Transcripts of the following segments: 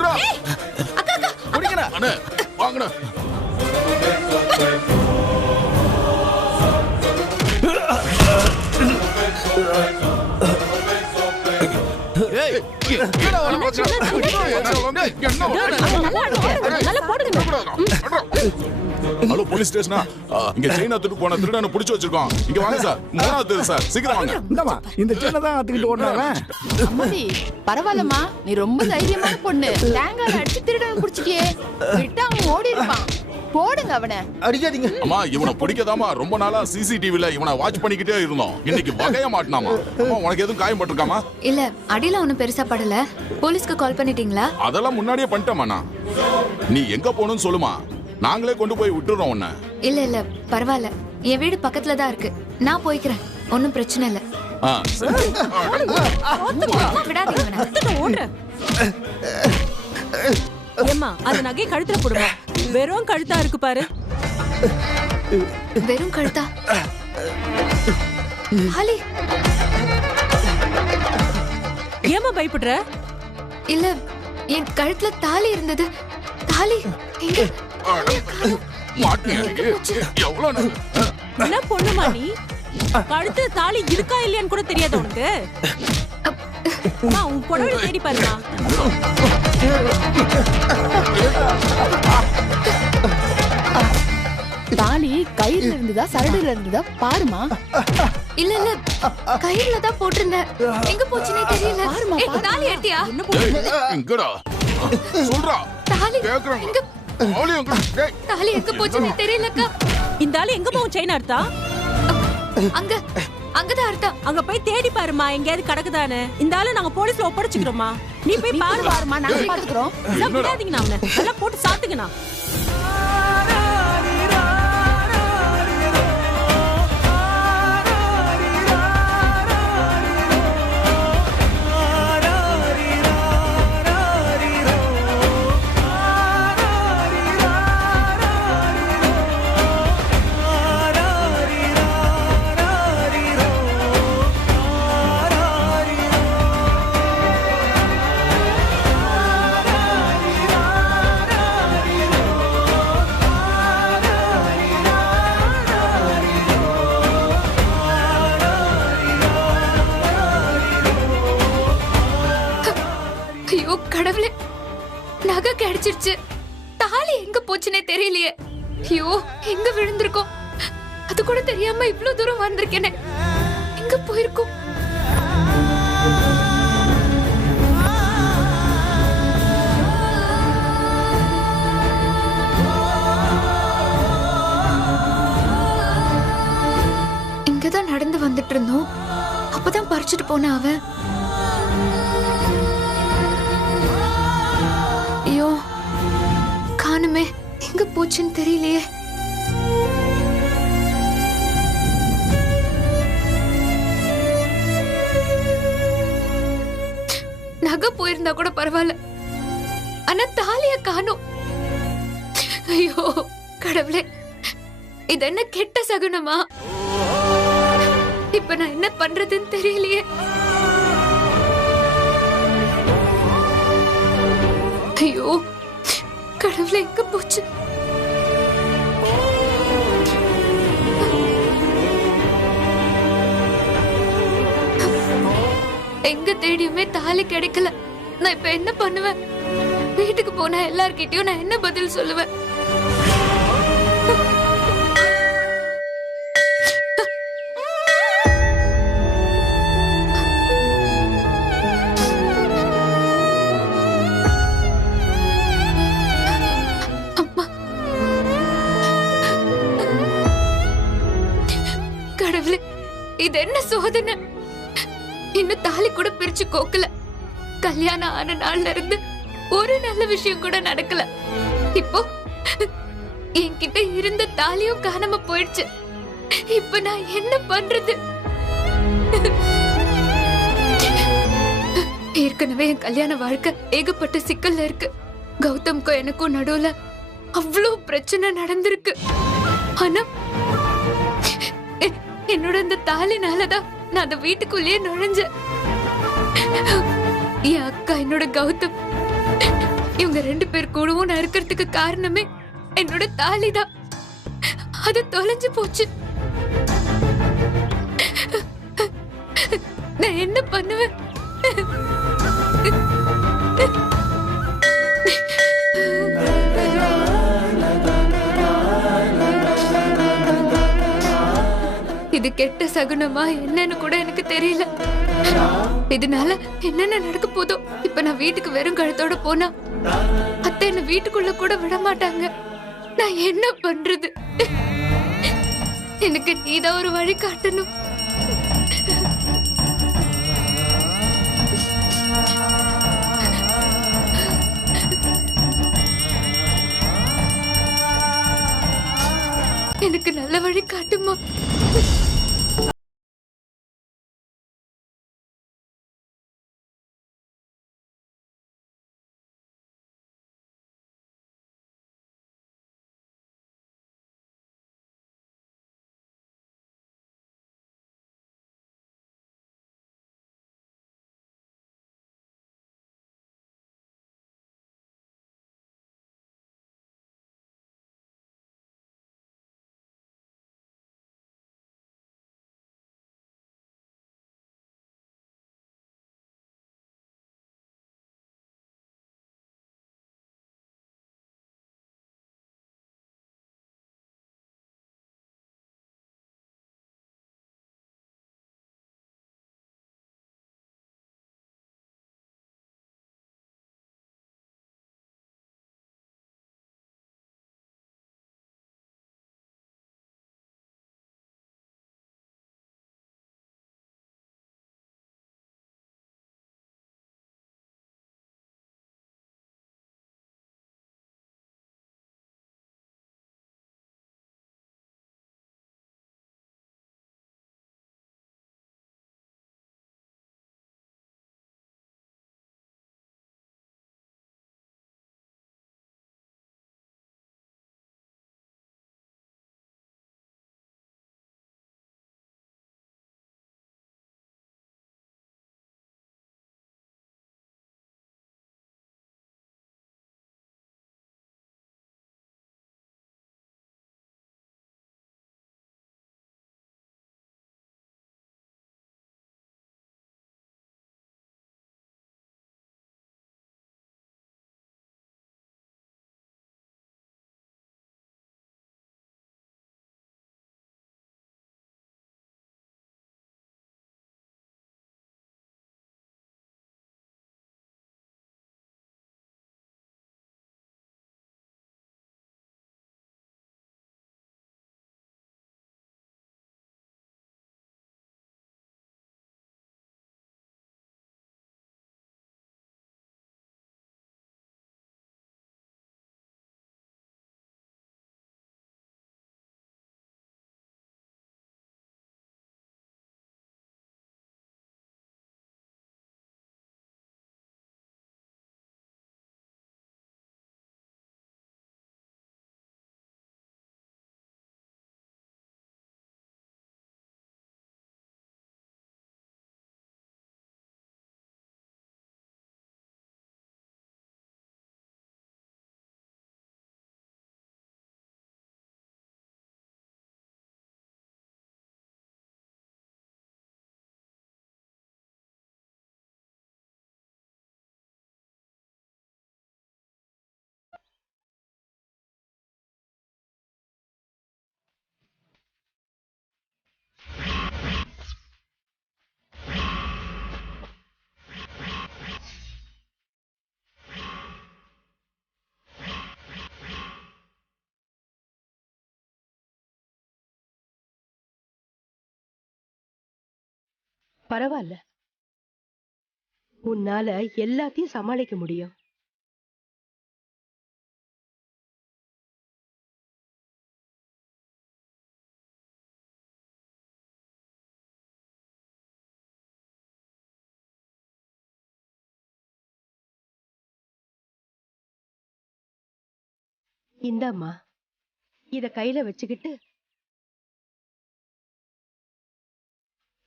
விடுறா. அக்கா அக்கா குடிங்கடா அண்ணே வாங்கடா. ஏய் என்னடா வர பாக்குற? நல்லா போடுங்க. ஹலோ போலீஸ் ஸ்டேஷனா? இங்க செயினா திருட்டு போன திருடனை பிடிச்சு வச்சிருக்கோம். இங்க வாங்க சார். 3வது தெரு சார். சீக்கிரம் வாங்க. இந்தமா இந்த செயினை தான் அத்துக்கிட்டு ஓடுறான். அம்மாடி பரவாயில்லம்மா, நீ ரொம்ப தைரியமான பொண்ணு. தேங்காய் அடிச்சு திருடன் புடிச்சிட்டியே, விட்டா அவன் ஓடி இருப்பான். போடுங்க அவனை. அடிக்காதீங்க. அம்மா இவனை பிடிக்கதாமா ரொம்ப நாளா சிசிடிவில இவனை வாட்ச் பண்ணிக்கிட்டே இருந்தோம். இன்னைக்கு வகையா மாட்டினாமா. அம்மா உனக்கு எதுவும் காயம் பட்டிருக்காமா? இல்ல அடியில ஒண்ணும் பெருசா படல. போலீஸ்க்கு கால் பண்ணிட்டீங்களா? அதெல்லாம் முன்னாடியே பண்ணிட்டேமா. நீ எங்க போகணும்னு சொல்லுமா, நாங்களே கொண்டு போய் விட்டுறோம் உன்னை. இல்ல இல்ல பரவாயில்ல, என் வீடு பக்கத்துல தான் இருக்கு. நான் போய்க்கிறேன், ஒன்னும் பிரச்சனை இல்ல. சரி. விடாதீங்க இவனை. ஓடுற ஏம்மா, அந்த நகை கழுத்துல போடுமா. வெறும் கழுத்தா இருக்கு பாரு. வெறும் கழுத்தா? ஹாலி ஏம்மா பயப்படுற? இல்ல என் கழுத்துல தாலி இருந்தது. தாலி எங்க? மாட்டினியா நீ? எவ்வளவு நேரம்? என்ன பொண்ணுமா நீ? கழுத்து தாலி இருக்கா இல்லையான்னு கூட தெரியாது உனக்கு? உன் புடவை தேடி பாருமா. தாலி கயிறுல இருந்ததா சரடுல இருந்ததா பாருமா. இல்ல இல்ல கயிறுல தான் போட்டிருந்தேன். எங்க போச்சுனே தெரியல. ஏய், தாலி ஏட்டியா? எங்கடா சொல்றா. தாலி கேக்குறாங்க. எங்க? தாலி எங்க? டேய் தாலி எங்க போச்சுனே தெரியலக்கா. இந்த ஆளு எங்க போகும் செயின் அர்த்தா? அங்க அங்கதான் அர்த்தம். அங்க போய் தேடி பாருமா, எங்கயாவது கிடக்குதானே. இந்த ஆளு நாங்க போலீஸ்ல ஒப்படைச்சுக்கிறோமா. நீ போய் பாரு. பாருமா, நாங்க பாத்துக்கிறோம். விடாதீங்கண்ணா, அவனை நல்லா போட்டு சாத்துங்கண்ணா. ஐயோ கடவுளே, நகை கிடைச்சிருச்சு. தாலி எங்க போச்சுனே தெரியலையே. ஐயோ எங்க விழுந்திருக்கோம்? அது கூட தெரியாம இவ்ளோ தூரம் வந்திருக்கேனே. எங்க போயிருக்கோம்? இங்கதான் நடந்து வந்துட்டு இருந்தோம். அப்பதான் பறிச்சுட்டு போன அவன். ஐயோ காணுமே, எங்க போச்சுன்னு தெரியலையே. நகை போயிருந்தா கூட பரவாயில்ல, ஆனா தாலிய காணோம். ஐயோ கடவுளே, இது என்ன கெட்ட சகுனமா? இப்ப நான் என்ன பண்றதுன்னு தெரியலையே. ஐயோ கடவுளே, எங்க போச்சு? எங்க தேடியுமே தாலி கிடைக்கல. நான் இப்ப என்ன பண்ணுவேன்? வீட்டுக்கு போன எல்லார்கிட்டயும் நான் என்ன பதில் சொல்லுவேன்? கடவுளே, இது என்ன சோதனை? இன்னும் தாலி கூட பிரிச்சு கோக்கல. கல்யாணம் ஆன நாள்ல இருந்து ஒரு நல்ல விஷயம் கூட நடக்கல. இப்போ என்கிட்ட இருந்த தாலியும் காணாம போயிடுச்சு. இப்ப நான் என்ன பண்றது? ஏற்கனவே என் கல்யாண வாழ்க்கை ஏகப்பட்ட சிக்கல்ல இருக்கு. கௌதம்க்கும் எனக்கும் நடுவுல அவ்வளவு பிரச்சனை நடந்திருக்கு. ஆனா என்னோட இந்த தாலினாலதான் நான் அந்த வீட்டுக்குள்ளேயே நுழைஞ்சேன். என் அக்கா என்னோட கௌதம் இவங்க 2 பேர் கூடவும் நான் இருக்கிறதுக்கு காரணமே என்னோட தாலிதான். அது தொலைஞ்சு போச்சு. நான் என்ன பண்ணுவேன்? இது கெட்ட சகுனமா என்னன்னு கூட எனக்கு தெரியல. இதனால என்னென்ன நடக்க போதோ. இப்ப நான் வீட்டுக்கு வெறும் கழுத்தோட போனா அத்தை என்ன வீட்டுக்குள்ள கூட விட மாட்டாங்க. நான் என்ன பண்றது? எனக்கு நீதான் ஒரு வழி காட்டணும். எனக்கு நல்ல வழி காட்டுமா? பரவாயில்ல, உன்னால எல்லாத்தையும் சமாளிக்க முடியும். இந்தாம்மா, இத கையில வச்சுக்கிட்டு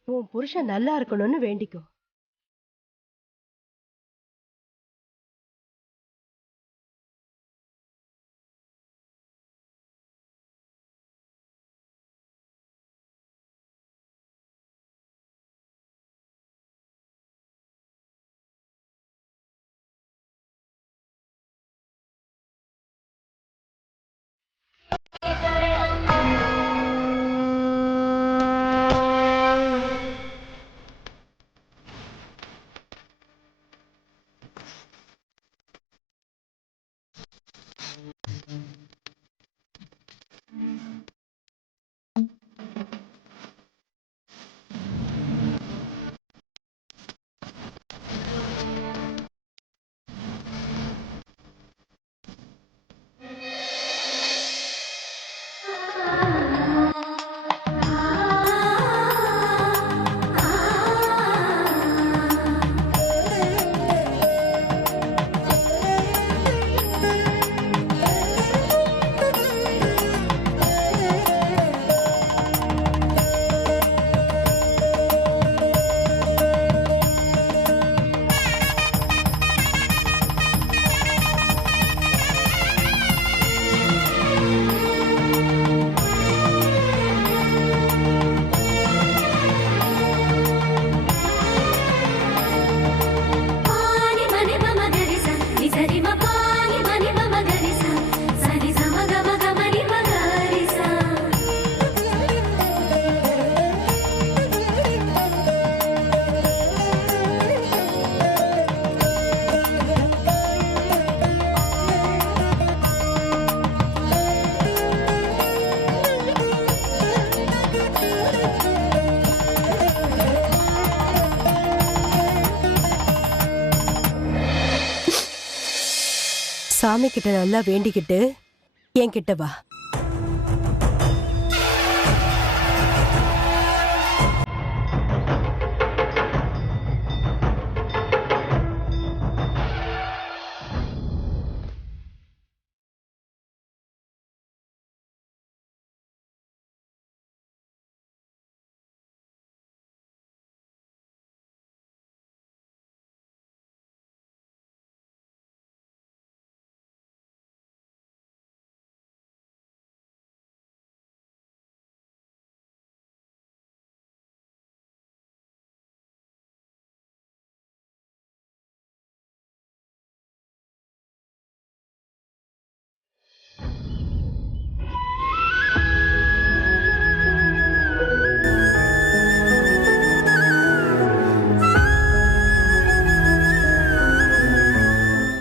உன் புருஷன் நல்லா இருக்கணும்னு வேண்டிக்கோ. சாமி கிட்ட நல்லா வேண்டிக்கிட்டு என்கிட்ட வா.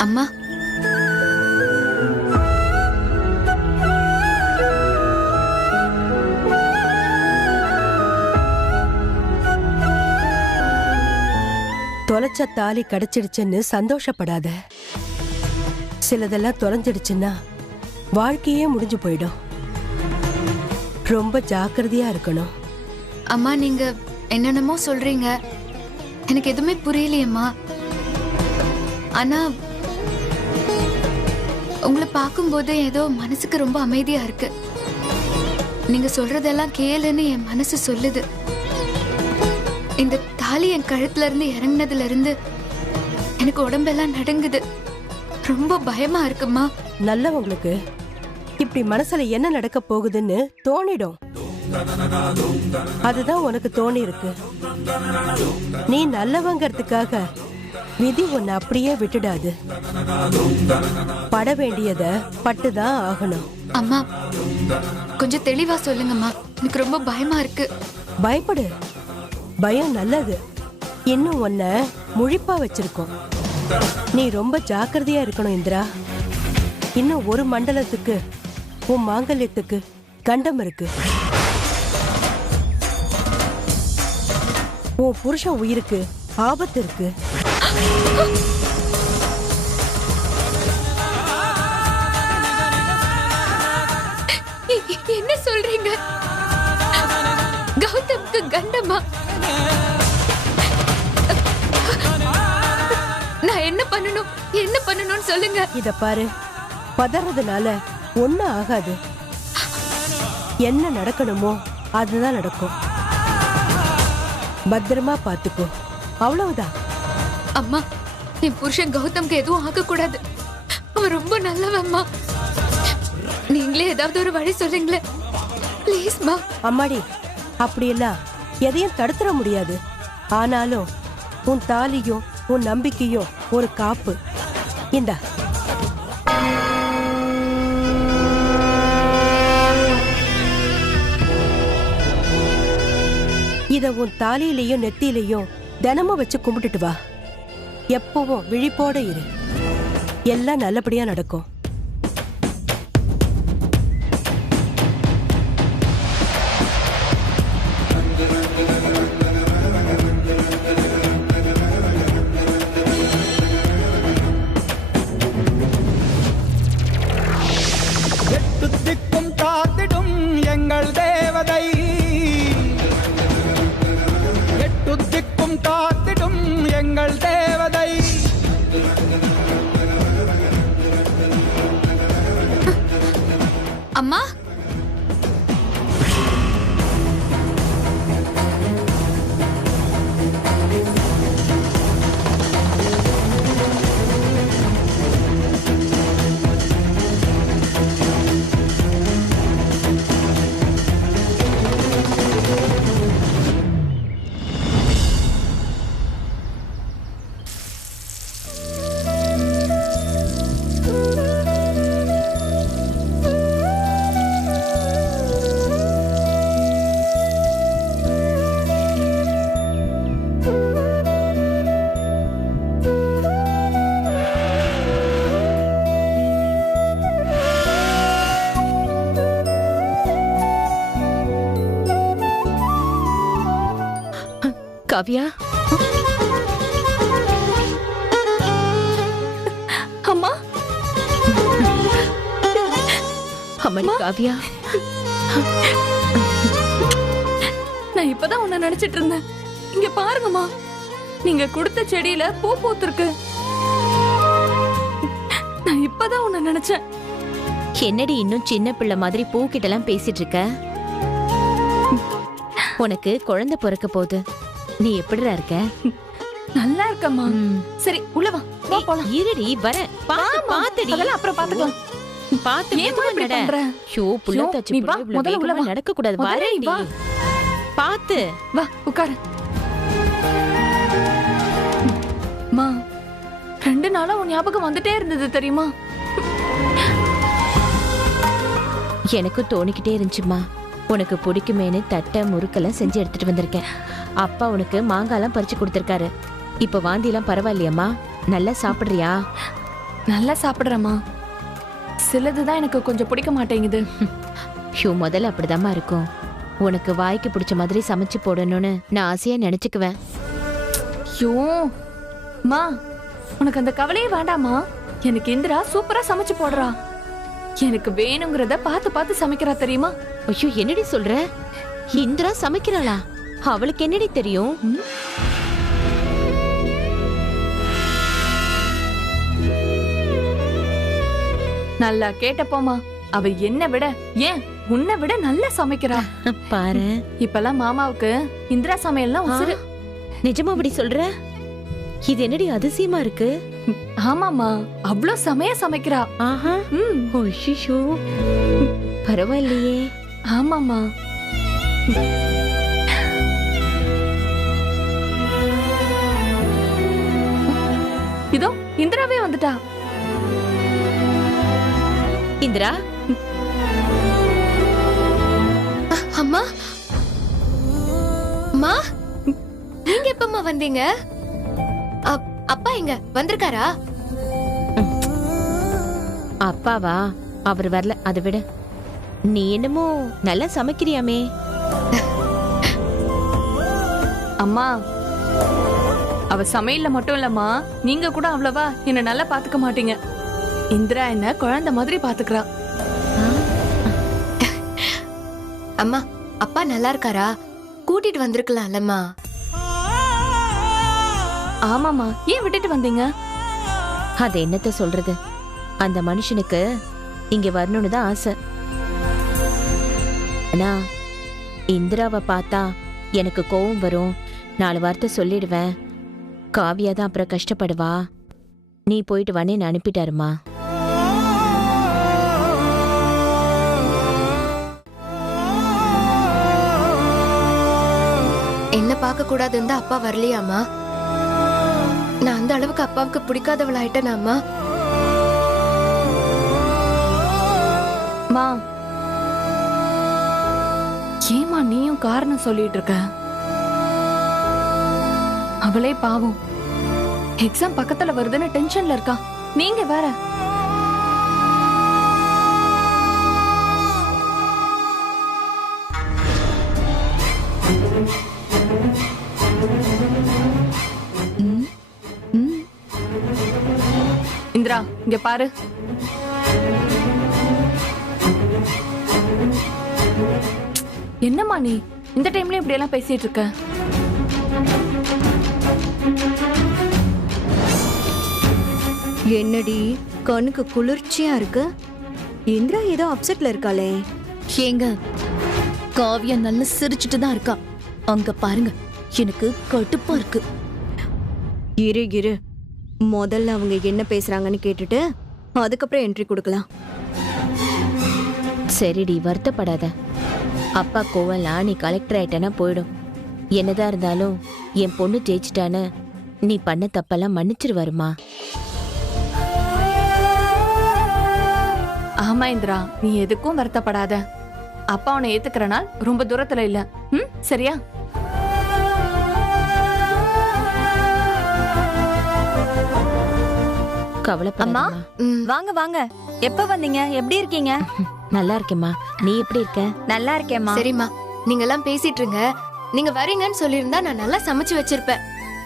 அம்மா, தொலைச்ச தாலி கிடைச்சிடுச்சுன்னு சந்தோஷப்படாத. சிலதெல்லாம் தொலைஞ்சிடுச்சுன்னா வாழ்க்கையே முடிஞ்சு போயிடும். ரொம்ப ஜாக்கிரதையா இருக்கணும். அம்மா நீங்க என்னென்னமோ சொல்றீங்க, எனக்கு எதுவுமே புரியலையம்மா. ஆனா உங்களை பார்க்கும்போது ஏதோ மனசுக்கு ரொம்ப அமைதியா இருக்கு. நீங்க சொல்றதெல்லாம் கேளுன்னு என் மனசு சொல்லுது. இந்த தாலி என் கழுத்துல இருந்து இறங்கினதுல இருந்து எனக்கு உடம்பெல்லாம் நடுங்குது. ரொம்ப பயமா இருக்குமா. நல்லவங்களுக்கு இப்படி மனசுல என்ன நடக்க போகுதுன்னு தோணிடும். அதுதான் உனக்கு தோணி இருக்கு. நீ நல்லவங்கிறதுக்காக விதி உன்னை அப்படியே விட்டுடாது. பட வேண்டியத பட்டுதான் ஆகணும். அம்மா கொஞ்சம் தெளிவா சொல்லுங்கம்மா, எனக்கு ரொம்ப பயமா இருக்கு. பயப்படு, பயம் நல்லது. இன்னும் உன்னை முழிப்பா வச்சிருக்கோம். நீ ரொம்ப ஜாக்கிரதையா இருக்கணும் இந்திரா. இன்னும் ஒரு மண்டலத்துக்கு உன் மாங்கல்யத்துக்கு கண்டம் இருக்கு. உன் புருஷன் உயிருக்கு ஆபத்து இருக்கு. என்ன சொல்றீங்க? கௌதம்க்கு கண்டமா? நான் என்ன பண்ணணும்னு சொல்லுங்க. இத பாரு, பதறதுனால ஒண்ணும் ஆகாது. என்ன நடக்கணுமோ அதுதான் நடக்கும். பத்திரமா பாத்துக்கோ, அவ்வளவுதான். அம்மா, என் புருஷன் கௌதம்க்கு எதுவும் ஆக கூடாது. அவன் ரொம்ப நல்லவம்மா. நீங்களே ஏதாவது ஒரு வழி சொல்லுங்களே ப்ளீஸ்மா. அம்மாடி, அப்படியெல்லாம் எதையும் தடுத்துற முடியாது. ஆனாலும் உன் தாலியும் உன் நம்பிக்கையும் ஒரு காப்பு. இந்தா. இத உன் தாலியிலையும் நெத்தியிலையும் தினமும் வச்சு கும்பிட்டுட்டு வா. எப்பவும் விழிப்போட இரு. எல்லாம் நல்லபடியா நடக்கும். திக்கும் காத்திடும் எங்கள் தேவதை, எட்டு திக்கும் காத்திடும் எங்கள் தேவதை. அம்மா, காவ்யா, அம்மா அம்மணி காவியா, நான் இப்பதான் உன்னை நினைச்சிட்டு இருந்தேன். இங்க பாருங்கம்மா, நீங்க கொடுத்த செடியில பூ பூத்திருக்கு. நான் இப்பதான் உன்னை நினைச்சேன். என்னடி இன்னும் சின்ன பிள்ளை மாதிரி பூக்கிட்ட எல்லாம் பேசிட்டு இருக்க? உனக்கு குழந்தை பிறக்க போகுது. நீ எப்படிடா இருக்க? நல்லா இருக்கம்மா. சரி உள்ள வா, வா போலாம். இருடி வரேன். பாத்துடி, அதெல்லாம் அப்புறம் பாத்துக்கலாம். பாத்து ஏம்மா இப்படி பண்ற? ஷோ புள்ள தச்சு நீ வா, முதல்ல உள்ள வா. நடக்க கூடாது. முதல்ல நீ வரேன்டி. வா. பாத்து வா உட்காரு. மா, 2 நாளா உன் ஞாபகம் வந்துட்டே இருந்தது தெரியுமா? எனக்கு தோணிக்கிட்டே இருந்துச்சுமா. உனக்கு பிடிக்குமேனு தட்டை முறுக்கெல்லாம் செஞ்சு எடுத்துட்டு வந்திருக்கேன். அப்பா உனக்கு மாங்காய்லாம் பறிச்சு கொடுத்துருக்காரு. இப்ப வாந்தியெல்லாம் பரவாயில்லையம்மா? நல்லா சாப்பிடுறியா? நல்லா சாப்பிடுறேம்மா. சிலதுதான் எனக்கு கொஞ்சம் பிடிக்க மாட்டேங்குது. ஷோ முதல்ல அப்படிதாம்மா இருக்கும். உனக்கு வாய்க்கு பிடிச்ச மாதிரி சமைச்சு போடணும்னு நான் ஆசையா நினைச்சுக்குவேன். ஐயோ மா, உனக்கு அந்த கவலையே வேண்டாமா. எனக்கு இந்திரா சூப்பரா சமைச்சு போடுறா. எனக்கு வேணுங்கிறத பார்த்து பார்த்து சமைக்கிறா தெரியுமா? ஐயோ என்னடி சொல்ற? இந்திரா சமைக்கிறாளா? அவளுக்கு என்னடி தெரியும்? நல்லா கேட்டப்போமா, அவ என்ன விட, ஏன் உன்னை விட நல்லா சமைக்கிறா. பாரு, இப்பெல்லாம் மாமாவுக்கு இந்திரா சமையல்லாம் உசுரு. நிஜமா அப்படி சொல்ற? இது என்னடி அதிசயமா இருக்கு? ஆமாமா, அவ்ளோ செமையா சமைக்கிறா. ஆஹா, ஐயோ பரவாயில்லையே. ஆமாமா. இதோ இந்திராவே வந்துட்டா. இந்திரா, அம்மா, அம்மா, நீங்க எப்பம்மா வந்தீங்க? அப்பா எங்க வந்திருக்காரா? அப்பாவா? அவர் வரல, அதை விட. நீ என்னமோ நல்லா சமைக்கிறியாமே. அம்மா, அவ சமையல்ல மட்டும் இல்லம்மா, நீங்க கூட அவ்வளவா என்ன நல்லா பாத்துக்க மாட்டீங்க. இந்திரா என்ன குழந்தை மாதிரி பாத்துக்கிறா. அம்மா, அப்பா நல்லா இருக்காரா? கூட்டிட்டு வந்திருக்கலாம்லம்மா. ஆமாமா, ஏன் விட்டுட்டு வந்தீங்க? அது என்னத்த சொல்றது, அந்த மனுஷனுக்கு இங்க வரணும்னு தான் ஆசை. ஆனா இந்திராவை பார்த்தா எனக்கு கோவம் வரும். 4 வார்த்தை சொல்லிடுவேன். காவியா தான் அப்புறம் கஷ்டப்படுவா. நீ போயிட்டு வானேன்னு அனுப்பிட்டாருமா. என்ன பார்க்க கூடாதுன்னு அப்பா வரலையாமா? நான் அந்த அளவுக்கு அப்பாவுக்கு பிடிக்காதவள் ஆயிட்டேனாமா? மா, ஏமா நீயும் காரணம் சொல்லிட்டு இருக்க? அவளே பாவம், எக்ஸாம் பக்கத்துல வருதுன்னு டென்ஷன்ல இருக்கா. நீங்க வேற. இந்திரா, இங்க பாரு. என்னம்மா நீ இந்த டைம்ல இப்படி எல்லாம் பேசிட்டு இருக்க? என்னடி கண்ணுக்கு குளிர்ச்சியா இருக்கு? இந்திரா ஏதோ அப்செட்ல இருக்காளே. ஏங்க, காவியா நல்லா சிரிச்சுட்டு தான் இருக்கா. அங்க பாருங்க, எனக்கு கடுப்பா இருக்கு. இரு இரு, முதல்ல அவங்க என்ன பேசுறாங்கன்னு கேட்டுட்டு அதுக்கப்புறம் என்ட்ரி கொடுக்கலாம். சரிடி, வருத்தப்படாத. அப்பா கோவலாம் நீ கலெக்டர் ஆயிட்டனா போயிடும். என்னதான் இருந்தாலும் என் பொண்ணு ஜெயிச்சிட்டான்னு நீ பண்ண தப்பெல்லாம் மன்னிச்சிருவாருமா. ஆமா இந்திரா, நீ எதுக்கும் வருத்தப்படாத. அப்பா உன்னை ஏத்துக்கிற நாள் ரொம்ப தூரத்துல இல்ல. சரியா? கவலைப்படாதம்மா. வாங்க வாங்க, எப்ப வந்தீங்க? எப்படி இருக்கீங்க? நல்லா இருக்கேம்மா, நீ எப்படி இருக்க? நல்லா இருக்கேம்மா. சரிம்மா, நீங்க எல்லாம் பேசிட்டு இருங்க. நீங்க வரீங்கன்னு சொல்லியிருந்தா நான் நல்லா சமைச்சு வச்சிருப்பேன்.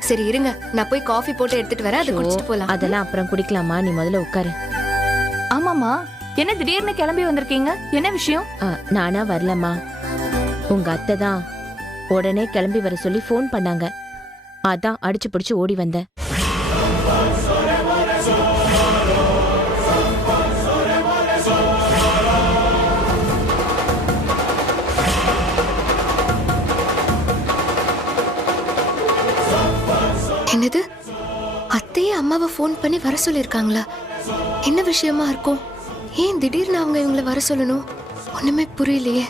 சரி இருங்க, நான் போய் காஃபி போட்டு எடுத்துட்டு வரேன். அதை குடிச்சிட்டு போலாம். அதெல்லாம் அப்புறம் குடிக்கலாமா, நீ முதல்ல உட்காரு. ஆமாமா, என்ன திடீர்னு கிளம்பி வந்திருக்கீங்க? என்ன விஷயம்? நானா வரலம்மா, உங்க அத்தை தான் உடனே கிளம்பி வர சொல்லி ஃபோன் பண்ணாங்க. அதான் அடிச்சு பிடிச்சு ஓடி வந்தேன். என்னது, அத்தையே அம்மாவை ஃபோன் பண்ணி வர சொல்லியிருக்காங்களா? என்ன விஷயமா இருக்கும்? ஏன் திடீர்னு அவங்க இவங்களை வர சொல்லணும்? ஒண்ணுமே புரியலையே.